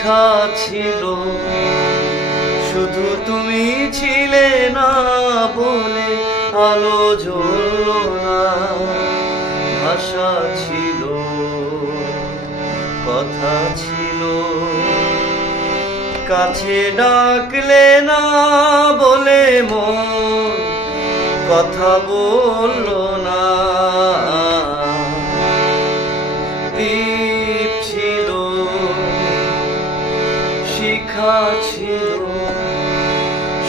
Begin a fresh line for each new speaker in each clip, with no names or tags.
শিখা ছিল। শুধু তুমি ছিলে না বলে আলো জ্বলল না, ভাষা ছিল, কথা ছিল। কাছে ডাকলে না বলে মন, কথা বলল না। শিখা ছিল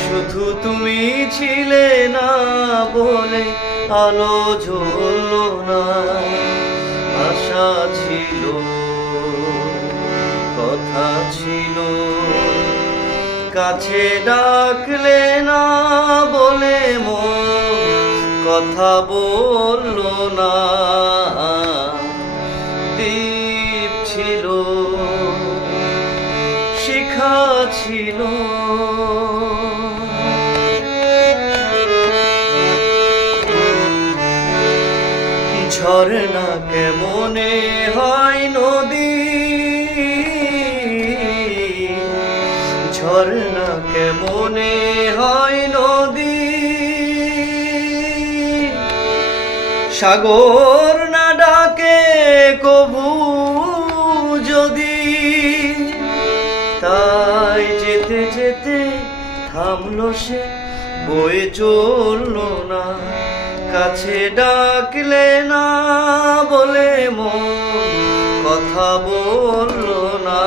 শুধু তুমি ছিলে না বলে আলো জ্বলল না, আশা ছিল, কথা ছিল। কাছে ডাকলে না বলে মন, কথা বলল না। ছিল। ঝর্ণা কেমনে হয় নদী? ঝর্ণা কেমনে হয় নদী? সাগর না ডাকে কবু যদি যেতে থামলো সে, বয়ে চলল না, কাছে ডাকলে না বলে মন, কথা বলল না।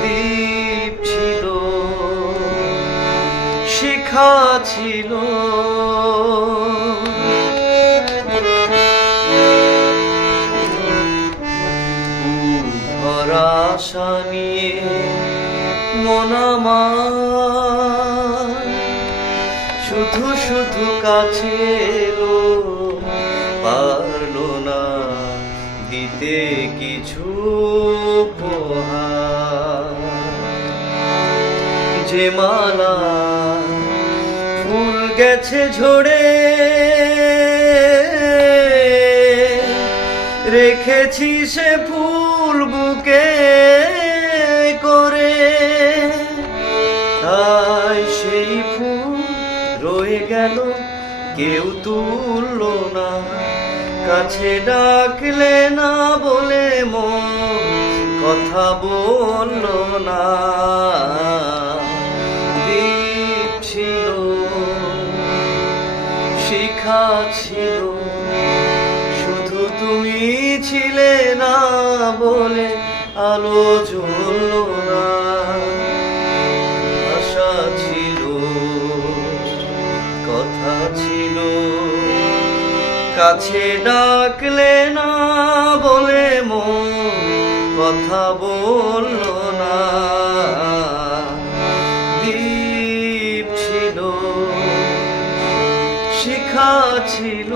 দ্বীপ ছিল, শিখা ছিল। ভরা নিয়ে মন শুধু শুধু কাছে এলো, পারল না দিতে কিছু। যে মালা ফুল গেছে ঝরে, রেখেছি সে ফুল বুকে গেল। কেউ তুলল না, কাছে ডাকলে না বলে মন, কথা বলল না। শিখা ছিল, শুধু তুমি ছিলে না বলে আলো জ্বলল কাছে ডাকলে না বলে মন কথা বলল না। দ্বীপ ছিল শিখা ছিল।